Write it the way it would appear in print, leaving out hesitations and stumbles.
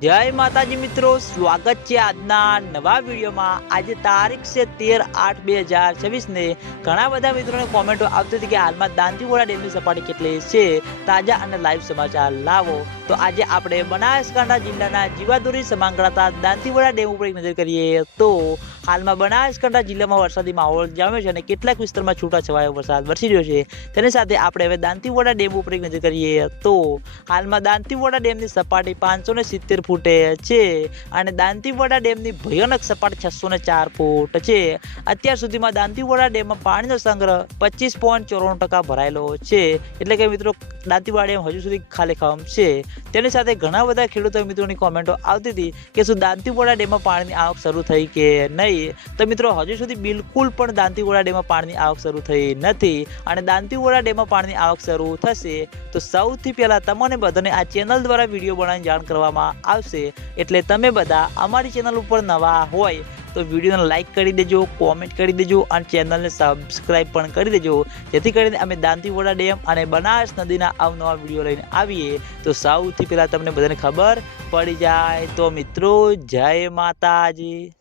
જય માતાજી મિત્રો, સ્વાગત છે આજના નવા વિડીયોમાં। આજે તારીખ છે 13/8/2026 ને ઘણા બધા મિત્રોને કોમેન્ટો આવતી હતી કે હાલમાં દાંતીવાડા ડેમની સપાટી કેટલી છે। તાજા અને લાઈવ સમાચાર લાવો તો આજે આપણે બનાસકાંઠા જિલ્લાના જીવાદોરી સમાંગળાતા દાંતીવાડા ડેમ ઉપર એક નજર કરીએ તો હાલમાં બનાસકાંઠા જિલ્લામાં વરસાદી માહોલ જામ્યો છે અને કેટલાક વિસ્તારમાં છૂટાછવાયો વરસાદ વરસી રહ્યો છે। તેની સાથે આપણે હવે દાંતીવાડા ડેમ ઉપર એક નજર કરીએ તો હાલમાં દાંતીવાડા ડેમની સપાટી 570 ફૂટે છે અને દાંતીવાડા ડેમની ભયાનક સપાટી 604 ફૂટ છે। અત્યાર સુધીમાં દાંતીવાડા ડેમમાં પાણીનો સંગ્રહ 25.94% ભરાયેલો છે, એટલે કે મિત્રો દાંતીવાડા ડેમ હજુ સુધી ખાલીખમ છે। તેની સાથે ઘણા બધા ખેડૂતો મિત્રોની કોમેન્ટો આવતી હતી કે શું દાંતીવાડા ડેમમાં પાણીની આવક શરૂ થઈ કે નહીં। તો મિત્રો હજુ સુધી બિલકુલ પણ દાંતીવાડા ડેમમાં પાણીની આવક શરૂ થઈ નથી અને દાંતીવાડા ડેમમાં પાણીની આવક શરૂ થશે તો સૌથી પહેલા તમને બધાને આ ચેનલ દ્વારા વિડીયો બનાવીને જાણ કરવામાં આવશે। એટલે તમે બધા અમારી ચેનલ ઉપર નવા હોય તો વિડીયોને લાઈક કરી દેજો, કોમેન્ટ કરી દેજો અને ચેનલને સબસ્ક્રાઈબ પણ કરી દેજો, જેથી કરીને અમે દાંતીવાડા ડેમ અને બનાસ નદીના અવનવા વિડીયો લઈને આવીએ તો સૌથી પહેલાં તમને બધાને ખબર પડી જાય। તો મિત્રો જય માતાજી।